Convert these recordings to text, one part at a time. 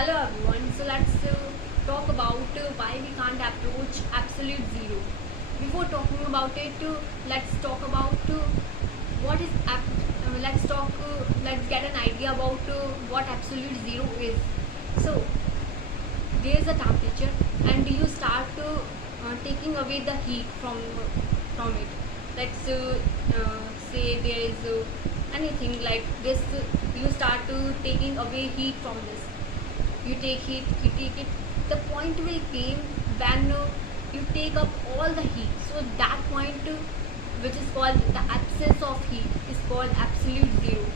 Hello everyone. So let's talk about why we can't approach absolute zero. Before talking about it, let's talk about what is let's get an idea about what absolute zero is. So there is a temperature, and you start taking away the heat from it. Let's say there is anything like this. You start taking away heat from this. You take it. The point will came when you take up all the heat. So that point, which is called the absence of heat, is called absolute zero.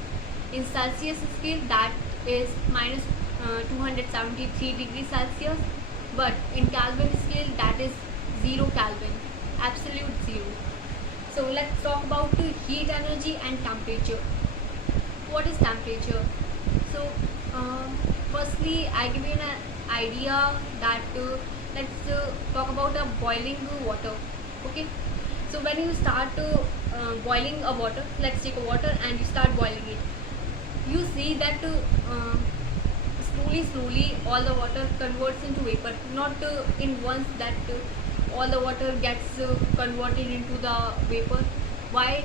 In Celsius scale, that is minus 273 degrees Celsius, but in Kelvin scale, that is 0 Kelvin, absolute zero. So let's talk about heat energy and temperature. What is temperature? So firstly, I give you an idea that let's talk about a boiling water. Okay, so when you start boiling a water, let's take a water and you start boiling it. You see that slowly all the water converts into vapor, not in once that all the water gets converted into the vapor. Why?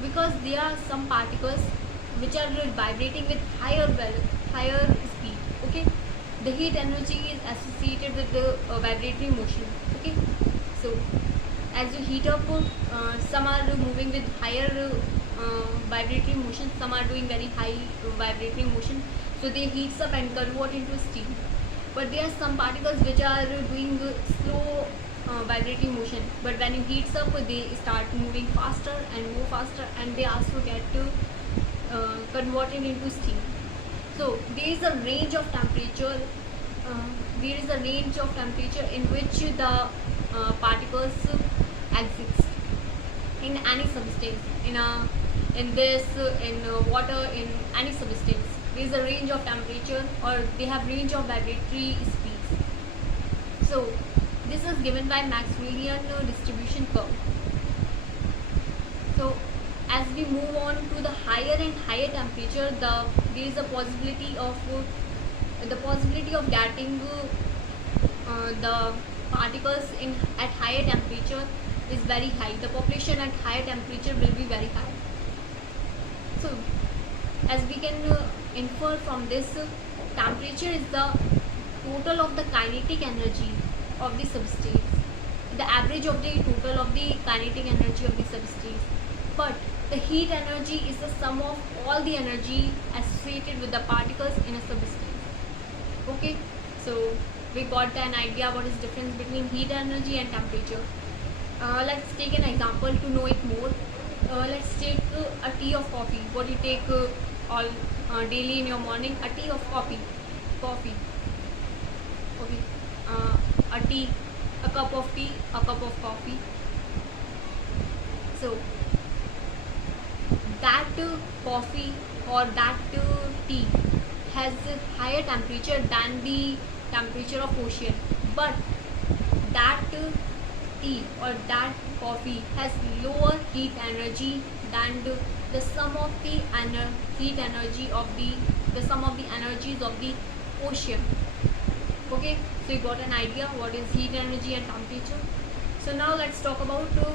Because there are some particles which are vibrating with higher speed. Okay, the heat energy is associated with the vibratory motion. Okay, so as you heat up, some are moving with higher vibratory motion, some are doing very high vibratory motion, so they heats up and convert into steam. But there are some particles which are doing slow vibratory motion, but when it heats up, they start moving faster and more faster, and they also get converted into steam. So there is a range of temperature. In which the particles exist in any substance, in water, in any substance. There is a range of temperature, or they have range of vibratory speeds. So this is given by Maxwellian distribution curve. So as we move on to the higher and higher temperature, there is a possibility of getting the particles in at higher temperature is very high. The population at higher temperature will be very high. So as we can infer from this, temperature is the total of the kinetic energy of the substance, the average of the total of the kinetic energy of the substance. But the heat energy is the sum of all the energy associated with the particles in a substance. Okay, so we got an idea what is difference between heat energy and temperature. Let's take an example to know it more. Let's take a tea of coffee. What you take all daily in your morning? A tea of coffee. Okay. A tea, a cup of tea, a cup of coffee. So that coffee or that tea has a higher temperature than the temperature of ocean, but that tea or that coffee has lower heat energy than the sum of the heat energy of the sum of the energies of the ocean. Okay, so you got an idea what is heat energy and temperature. So now let's talk about the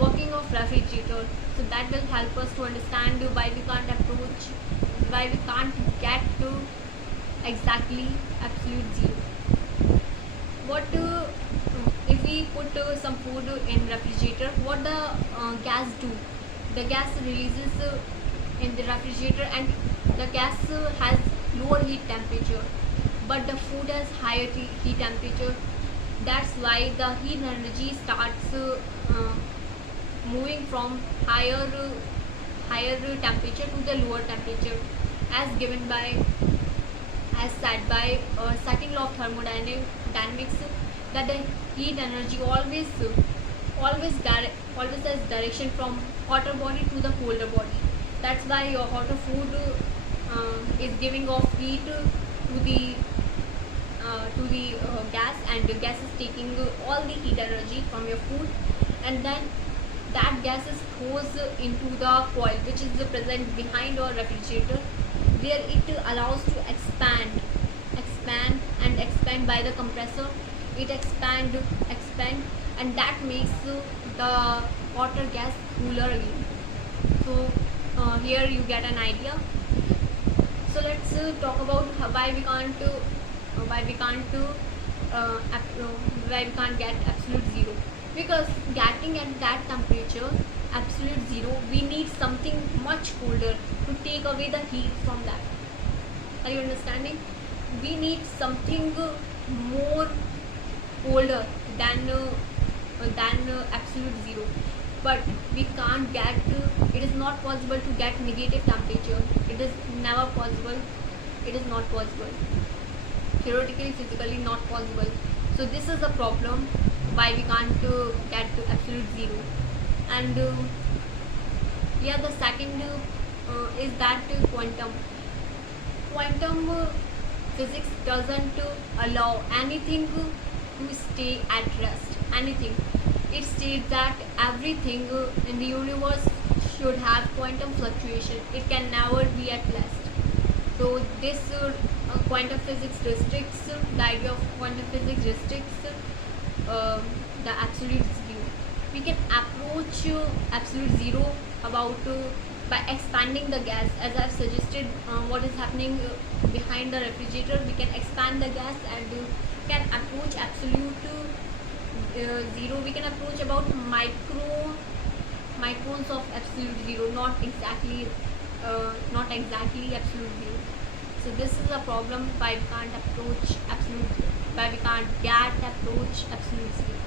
working of refrigerator. So that will help us to understand why we can't get to exactly absolute zero. What if we put some food in refrigerator? What the gas do? The gas releases in the refrigerator, and the gas has lower heat temperature, but the food has higher heat temperature. That's why the heat energy starts moving from higher temperature to the lower temperature, as said by second law of thermodynamics, that the heat energy always has direction from hotter body to the colder body. That's why your hotter food is giving off heat to the gas, and the gas is taking all the heat energy from your food, and then that gas is throws into the coil which is present behind your refrigerator, where it allows to expand expand by the compressor. It expand, and that makes the water gas cooler again. So here you get an idea. So let's talk about why we can't why we can't get absolute zero. Because getting at that temperature, absolute zero, we need something much colder to take away the heat from that. Are you understanding? We need something more colder than absolute zero. But we can't get it is not possible to get negative temperature. It is never possible. It is not possible, theoretically, physically not possible. So this is the problem why we can't get to absolute zero. And yeah, the second is that quantum physics doesn't allow anything to stay at rest. Anything. It states that everything in the universe should have quantum fluctuation. It can never be at rest. So this quantum physics restricts the idea of quantum physics restricts the absolute zero. We can approach absolute zero about by expanding the gas, as I've suggested. What is happening behind the refrigerator, we can expand the gas and can approach absolute zero. We can approach about microns of absolute zero, not exactly absolute zero. So this is a problem why we can't approach absolute zero, why we can't get approach absolute zero.